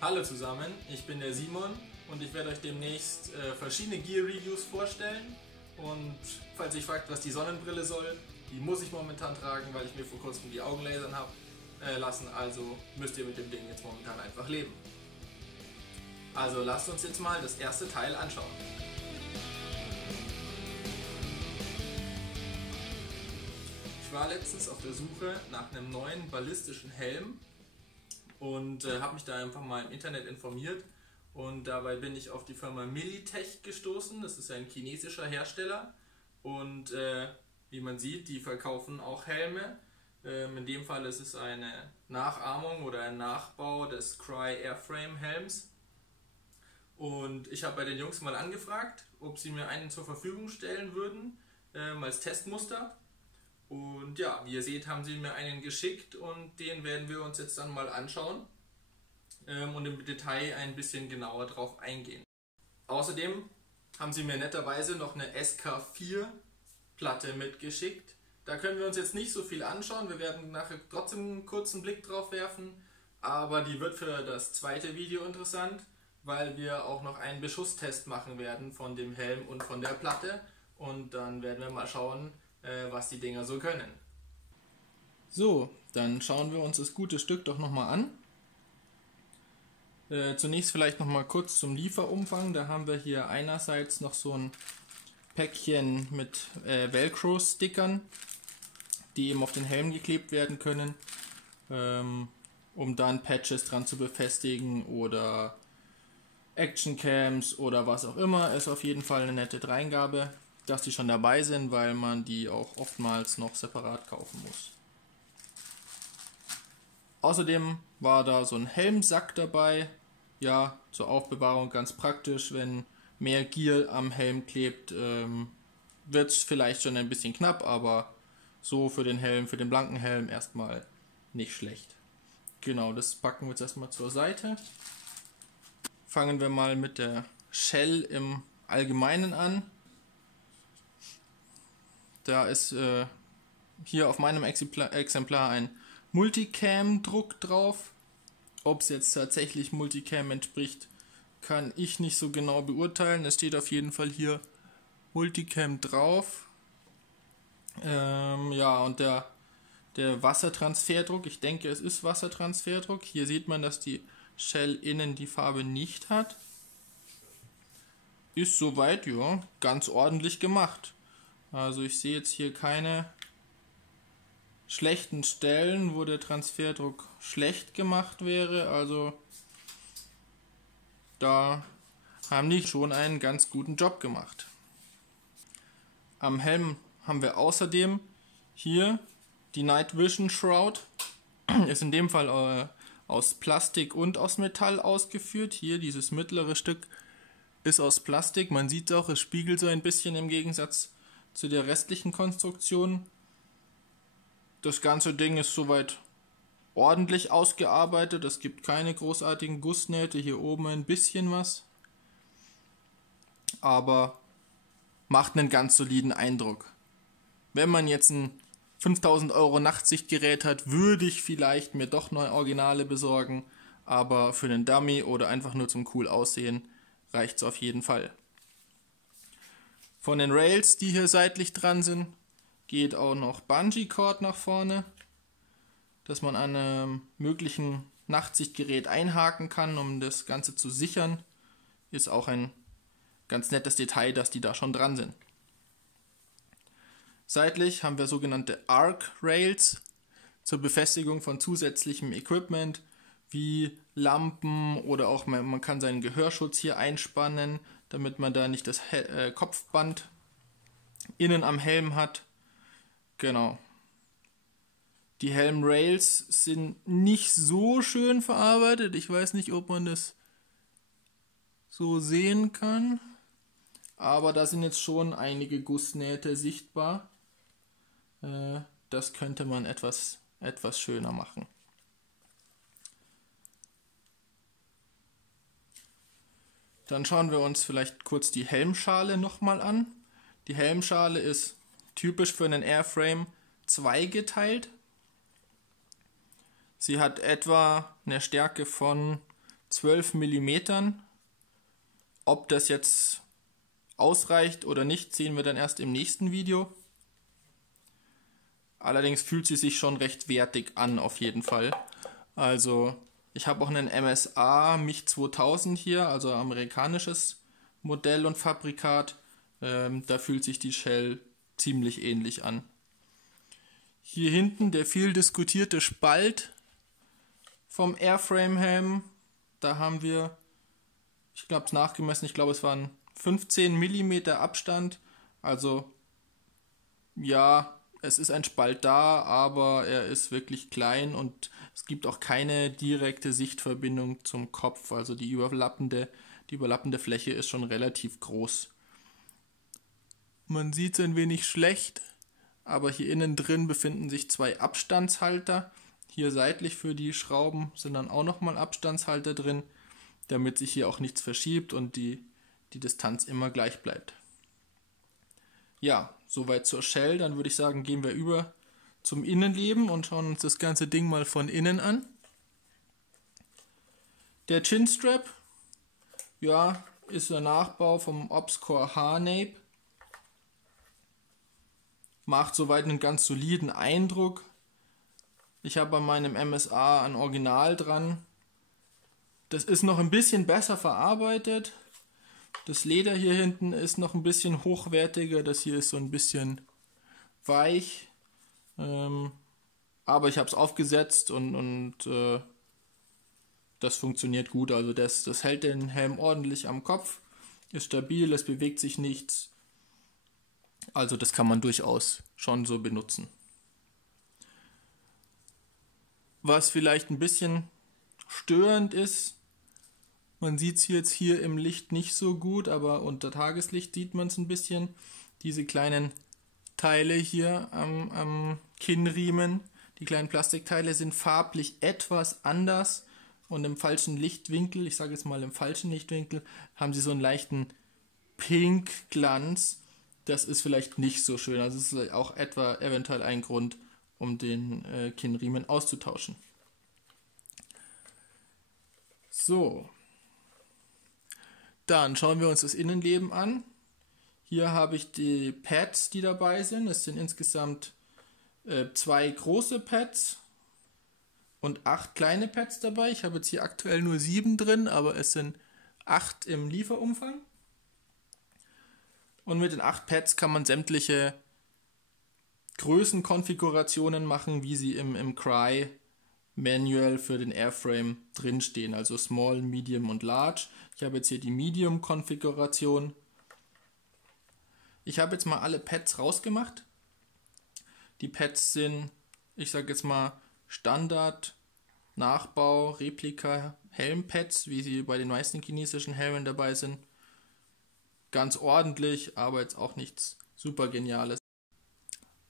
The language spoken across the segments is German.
Hallo zusammen, ich bin der Simon und ich werde euch demnächst verschiedene Gear-Reviews vorstellen. Und falls ihr fragt, was die Sonnenbrille soll, die muss ich momentan tragen, weil ich mir vor kurzem die Augen lasern habe lassen. Also müsst ihr mit dem Ding jetzt momentan einfach leben. Also lasst uns jetzt mal das erste Teil anschauen. Ich war letztens auf der Suche nach einem neuen ballistischen Helm und habe mich da einfach mal im Internet informiert, und dabei bin ich auf die Firma Militech gestoßen. Das ist ein chinesischer Hersteller und wie man sieht, die verkaufen auch Helme. In dem Fall ist es eine Nachahmung oder ein Nachbau des Crye Airframe Helms, und ich habe bei den Jungs mal angefragt, ob sie mir einen zur Verfügung stellen würden als Testmuster. Und ja, wie ihr seht, haben sie mir einen geschickt und den werden wir uns jetzt dann mal anschauen und im Detail ein bisschen genauer drauf eingehen. Außerdem haben sie mir netterweise noch eine SK4 Platte mitgeschickt. Da können wir uns jetzt nicht so viel anschauen, wir werden nachher trotzdem einen kurzen Blick drauf werfen, aber die wird für das zweite Video interessant, weil wir auch noch einen Beschusstest machen werden von dem Helm und von der Platte, und dann werden wir mal schauen, was die Dinger so können. So, dann schauen wir uns das gute Stück doch nochmal an. Zunächst vielleicht nochmal kurz zum Lieferumfang. Da haben wir hier einerseits noch so ein Päckchen mit Velcro-Stickern, die eben auf den Helm geklebt werden können, um dann Patches dran zu befestigen oder Actioncams oder was auch immer. Ist auf jeden Fall eine nette Dreingabe, dass die schon dabei sind, weil man die auch oftmals noch separat kaufen muss. Außerdem war da so ein Helmsack dabei, ja, zur Aufbewahrung ganz praktisch. Wenn mehr Gear am Helm klebt, wird es vielleicht schon ein bisschen knapp, aber so für den Helm, für den blanken Helm erstmal nicht schlecht. Genau, das packen wir jetzt erstmal zur Seite. Fangen wir mal mit der Shell im Allgemeinen an. Da ist hier auf meinem Exemplar ein Multicam-Druck drauf. Ob es jetzt tatsächlich Multicam entspricht, kann ich nicht so genau beurteilen. Es steht auf jeden Fall hier Multicam drauf. Ja, und der Wassertransferdruck, ich denke, es ist Wassertransferdruck. Hier sieht man, dass die Shell innen die Farbe nicht hat. Ist soweit, ja, ganz ordentlich gemacht. Also ich sehe jetzt hier keine schlechten Stellen, wo der Transferdruck schlecht gemacht wäre. Also da haben die schon einen ganz guten Job gemacht. Am Helm haben wir außerdem hier die Night Vision Shroud. Ist in dem Fall aus Plastik und aus Metall ausgeführt. Hier dieses mittlere Stück ist aus Plastik. Man sieht auch, es spiegelt so ein bisschen im Gegensatz zu der restlichen Konstruktion. Das ganze Ding ist soweit ordentlich ausgearbeitet. Es gibt keine großartigen Gussnähte. Hier oben ein bisschen was. Aber macht einen ganz soliden Eindruck. Wenn man jetzt ein 5000 € Nachtsichtgerät hat, würde ich vielleicht mir doch neue Originale besorgen. Aber für einen Dummy oder einfach nur zum cool aussehen reicht es auf jeden Fall. Von den Rails, die hier seitlich dran sind, geht auch noch Bungee-Cord nach vorne, dass man an einem möglichen Nachtsichtgerät einhaken kann, um das Ganze zu sichern. Ist auch ein ganz nettes Detail, dass die da schon dran sind. Seitlich haben wir sogenannte Arc Rails zur Befestigung von zusätzlichem Equipment wie Lampen, oder auch man kann seinen Gehörschutz hier einspannen, damit man da nicht das Kopfband innen am Helm hat. Genau. Die Helmrails sind nicht so schön verarbeitet. Ich weiß nicht, ob man das so sehen kann. Aber da sind jetzt schon einige Gussnähte sichtbar. Das könnte man etwas schöner machen. Dann schauen wir uns vielleicht kurz die Helmschale nochmal an. Die Helmschale ist typisch für einen Airframe zweigeteilt. Sie hat etwa eine Stärke von 12 Millimetern. Ob das jetzt ausreicht oder nicht, sehen wir dann erst im nächsten Video. Allerdings fühlt sie sich schon recht wertig an, auf jeden Fall. Also ich habe auch einen MSA MiG 2000 hier, also amerikanisches Modell und Fabrikat. Da fühlt sich die Shell ziemlich ähnlich an. Hier hinten der viel diskutierte Spalt vom Airframe-Helm. Da haben wir, ich glaube es nachgemessen, ich glaube es waren 15 mm Abstand. Also ja, es ist ein Spalt da, aber er ist wirklich klein und es gibt auch keine direkte Sichtverbindung zum Kopf. Also die überlappende Fläche ist schon relativ groß. Man sieht es ein wenig schlecht, aber hier innen drin befinden sich 2 Abstandshalter. Hier seitlich für die Schrauben sind dann auch nochmal Abstandshalter drin, damit sich hier auch nichts verschiebt und die Distanz immer gleich bleibt. Ja, soweit zur Shell. Dann würde ich sagen, gehen wir über zum Innenleben und schauen uns das ganze Ding mal von innen an. Der Chinstrap, ja, ist ein Nachbau vom Obscore H-Nape. Macht soweit einen ganz soliden Eindruck. Ich habe bei meinem MSA ein Original dran. Das ist noch ein bisschen besser verarbeitet. Das Leder hier hinten ist noch ein bisschen hochwertiger. Das hier ist so ein bisschen weich. Aber ich habe es aufgesetzt und das funktioniert gut. Also das hält den Helm ordentlich am Kopf. Ist stabil, es bewegt sich nichts. Also das kann man durchaus schon so benutzen. Was vielleicht ein bisschen störend ist, man sieht es jetzt hier im Licht nicht so gut, aber unter Tageslicht sieht man es ein bisschen. Diese kleinen Teile hier am Kinnriemen, die kleinen Plastikteile sind farblich etwas anders und im falschen Lichtwinkel, ich sage jetzt mal im falschen Lichtwinkel, haben sie so einen leichten Pinkglanz. Das ist vielleicht nicht so schön, also es ist auch eventuell ein Grund, um den Kinnriemen auszutauschen. So, dann schauen wir uns das Innenleben an. Hier habe ich die Pads, die dabei sind. Es sind insgesamt 2 große Pads und 8 kleine Pads dabei. Ich habe jetzt hier aktuell nur 7 drin, aber es sind 8 im Lieferumfang. Und mit den 8 Pads kann man sämtliche Größenkonfigurationen machen, wie sie im Crye Manual für den Airframe drinstehen, also Small, Medium und Large. Ich habe jetzt hier die Medium-Konfiguration. Ich habe jetzt mal alle Pads rausgemacht. Die Pads sind, ich sage jetzt mal, Standard, Nachbau, Replika, Helmpads, wie sie bei den meisten chinesischen Helmen dabei sind. Ganz ordentlich, aber jetzt auch nichts super Geniales.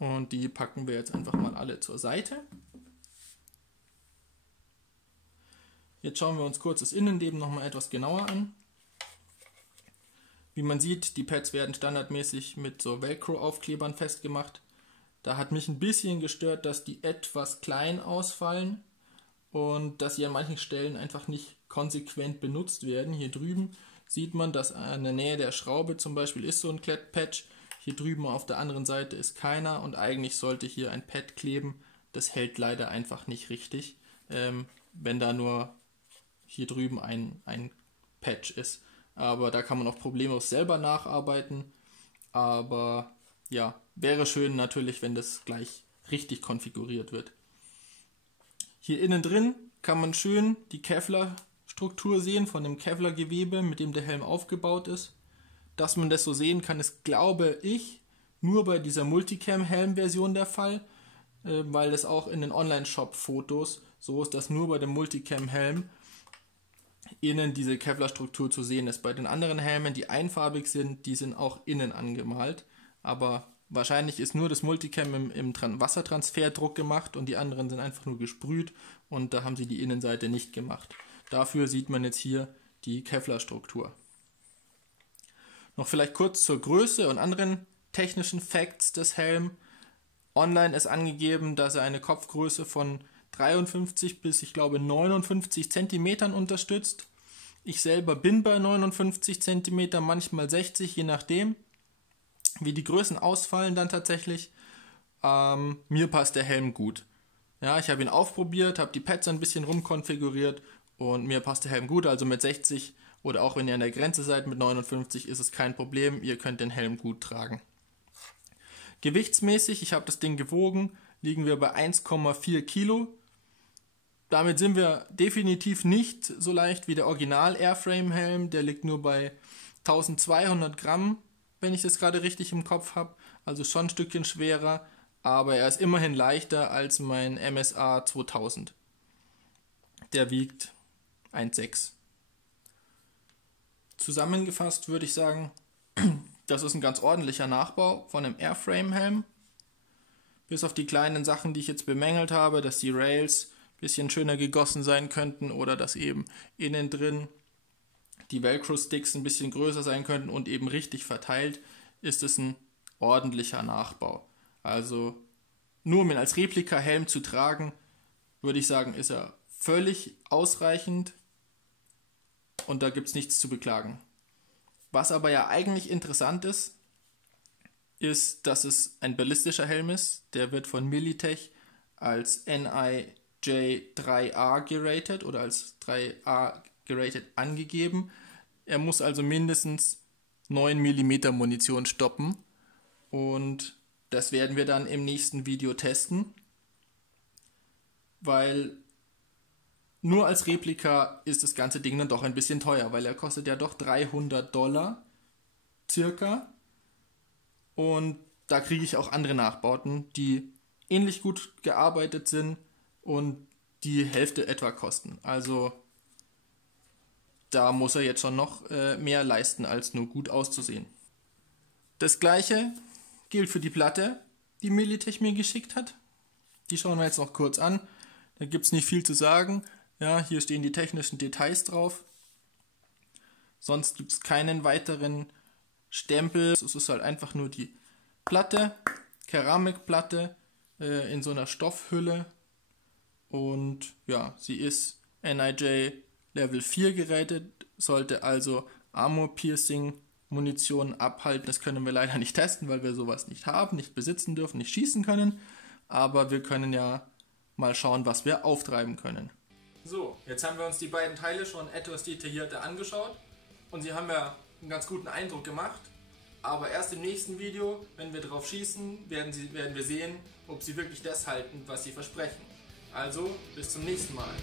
Und die packen wir jetzt einfach mal alle zur Seite. Jetzt schauen wir uns kurz das Innenleben nochmal etwas genauer an. Wie man sieht, die Pads werden standardmäßig mit so Velcro-Aufklebern festgemacht. Da hat mich ein bisschen gestört, dass die etwas klein ausfallen und dass sie an manchen Stellen einfach nicht konsequent benutzt werden. Hier drüben sieht man, dass an der Nähe der Schraube zum Beispiel ist so ein Klettpatch. Hier drüben auf der anderen Seite ist keiner und eigentlich sollte hier ein Pad kleben. Das hält leider einfach nicht richtig, wenn da nur hier drüben ein Patch ist. Aber da kann man auch problemlos selber nacharbeiten. Aber ja, wäre schön natürlich, wenn das gleich richtig konfiguriert wird. Hier innen drin kann man schön die Kevlar-Struktur sehen von dem Kevlar-Gewebe, mit dem der Helm aufgebaut ist. Dass man das so sehen kann, ist, glaube ich, nur bei dieser Multicam-Helm-Version der Fall, weil es auch in den Online-Shop-Fotos so ist, dass nur bei dem Multicam-Helm innen diese Kevlar-Struktur zu sehen ist. Bei den anderen Helmen, die einfarbig sind, die sind auch innen angemalt, aber wahrscheinlich ist nur das Multicam im Wassertransferdruck gemacht und die anderen sind einfach nur gesprüht und da haben sie die Innenseite nicht gemacht. Dafür sieht man jetzt hier die Kevlar-Struktur. Noch vielleicht kurz zur Größe und anderen technischen Facts des Helms. Online ist angegeben, dass er eine Kopfgröße von 53 bis, ich glaube, 59 cm unterstützt. Ich selber bin bei 59 cm, manchmal 60, je nachdem, wie die Größen ausfallen dann tatsächlich. Mir passt der Helm gut. Ja, ich habe ihn aufprobiert, habe die Pads ein bisschen rumkonfiguriert und mir passt der Helm gut. Also mit 60 oder auch wenn ihr an der Grenze seid mit 59 ist es kein Problem. Ihr könnt den Helm gut tragen. Gewichtsmäßig, ich habe das Ding gewogen, liegen wir bei 1,4 Kilo. Damit sind wir definitiv nicht so leicht wie der Original Airframe Helm. Der liegt nur bei 1200 Gramm, wenn ich das gerade richtig im Kopf habe. Also schon ein Stückchen schwerer, aber er ist immerhin leichter als mein MSA 2000. Der wiegt 1,6. Zusammengefasst würde ich sagen, das ist ein ganz ordentlicher Nachbau von einem Airframe Helm. Bis auf die kleinen Sachen, die ich jetzt bemängelt habe, dass die Rails bisschen schöner gegossen sein könnten oder dass eben innen drin die Velcro-Sticks ein bisschen größer sein könnten und eben richtig verteilt, ist es ein ordentlicher Nachbau. Also nur um ihn als Replika-Helm zu tragen, würde ich sagen, ist er völlig ausreichend und da gibt es nichts zu beklagen. Was aber ja eigentlich interessant ist, dass es ein ballistischer Helm ist. Der wird von Militech als NIJ3A geratet oder als 3A geratet angegeben. Er muss also mindestens 9 mm Munition stoppen und das werden wir dann im nächsten Video testen, weil nur als Replika ist das ganze Ding dann doch ein bisschen teuer, weil er kostet ja doch $300 circa und da kriege ich auch andere Nachbauten, die ähnlich gut gearbeitet sind und die Hälfte etwa kosten. Also da muss er jetzt schon noch mehr leisten, als nur gut auszusehen. Das gleiche gilt für die Platte, die Militech mir geschickt hat. Die schauen wir jetzt noch kurz an. Da gibt es nicht viel zu sagen. Ja, hier stehen die technischen Details drauf. Sonst gibt es keinen weiteren Stempel. Es ist halt einfach nur die Platte, Keramikplatte in so einer Stoffhülle. Und ja, sie ist NIJ Level 4 geratet, sollte also Armor Piercing Munition abhalten. Das können wir leider nicht testen, weil wir sowas nicht haben, nicht besitzen dürfen, nicht schießen können. Aber wir können ja mal schauen, was wir auftreiben können. So, jetzt haben wir uns die beiden Teile schon etwas detaillierter angeschaut und sie haben ja einen ganz guten Eindruck gemacht. Aber erst im nächsten Video, wenn wir drauf schießen, werden wir sehen, ob sie wirklich das halten, was sie versprechen. Also, bis zum nächsten Mal.